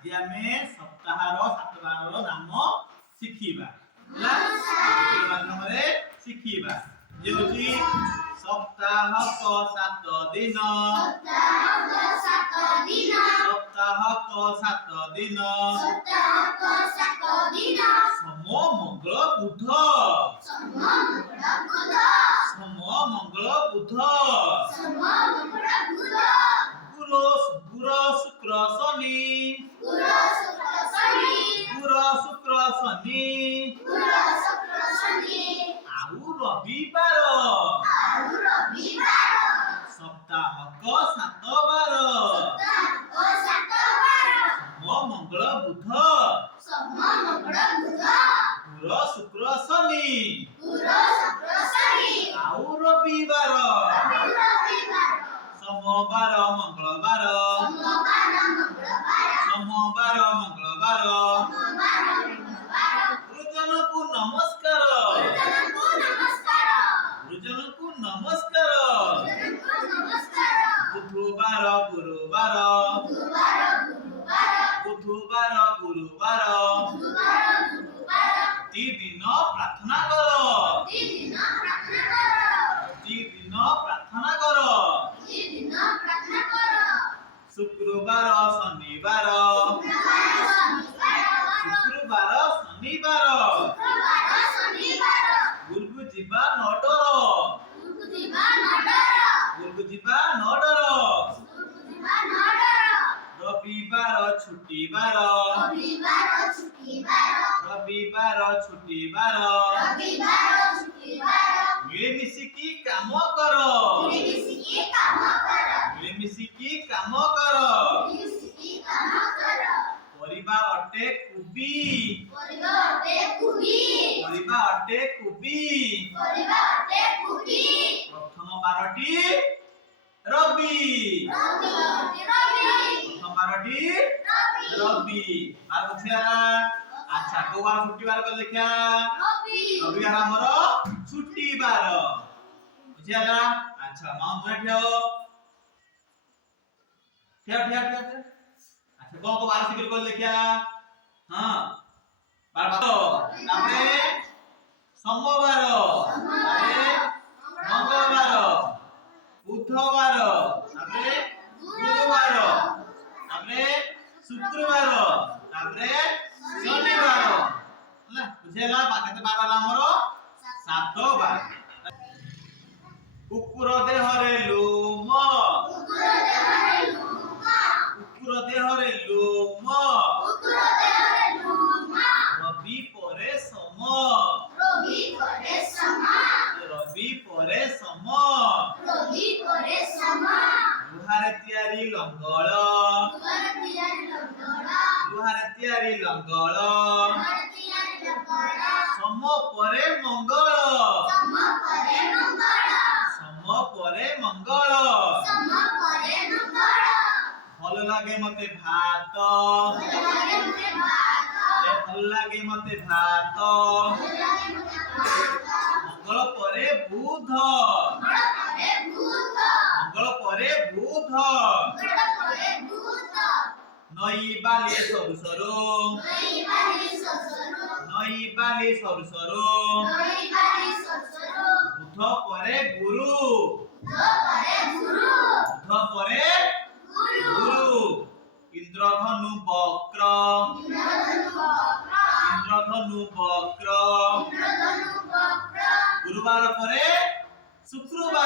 ଆଜି ଆମେ ସପ୍ତାହର 7 ବାରର ନାମ ଶିଖିବା ହେଲା ମାଧ୍ୟମରେ ଶିଖିବା ହେଉଛି ସପ୍ତାହକ 7 ଦିନ ସପ୍ତାହକ 7 ଦିନ ସୋମ ମଙ୍ଗଳ ବୁଧ ଗୁରୁ ଶୁକ୍ର ଶନି ଆଉ ରବିବାର ସପ୍ତାହକ 7 ବାର ସୋମ ମଙ୍ଗଳ ବୁଧ ଗୁରୁ ଶୁକ୍ର ଶନି ଆଉ ରବିବାର ସୋମବାର ମଙ୍ଗଳବାର ଗୁରୁଜନକୁ ନମସ୍କାର ବୁଧବାର ଗୁରୁବାର ଦି ଦିନ ପ୍ରାର୍ଥନା କର ଶୁକ୍ରବାର ଶନିବାର ଗୁରୁକୁ ଯିବା ନ ଡର ରବିବାର ଛୁଟିବାର ମିଳିମିଶିକି କାମ କର ପରିବା ଅଟେ କୁବି ପ୍ରଥମ ବାରଟି ରବି ବାର ବୁଝିଲା ଆଚ୍ଛା କୋଉ ବାର ଛୁଟି ବାର କଲେ ଦେଖିଆ ରବିବାର ଆମର ଛୁଟି ବାର ବୁଝିଲା ଆଚ୍ଛା ମାଁ ମୁହଁ ଠିଆ ଆଚ୍ଛା କୋଉ ବାର ଶିଖିର କଲେ ଦେଖିଆ ହଁ ବାର ତାପରେ सोमवार मंगलवार बुधवार गुरुवार शुक्रवार शनिवार बुझेगा पाकेते बार हमर 7 बार कुकुर देहरे लोम रवि परे सम लुहारे तियारी लंगल सम परे मंगल भल लागे मते भात मंगल परे बुध नई बाली सरु बुध परे गुरु इंद्रधनु वक्र गुरुवार परे शुक्रवार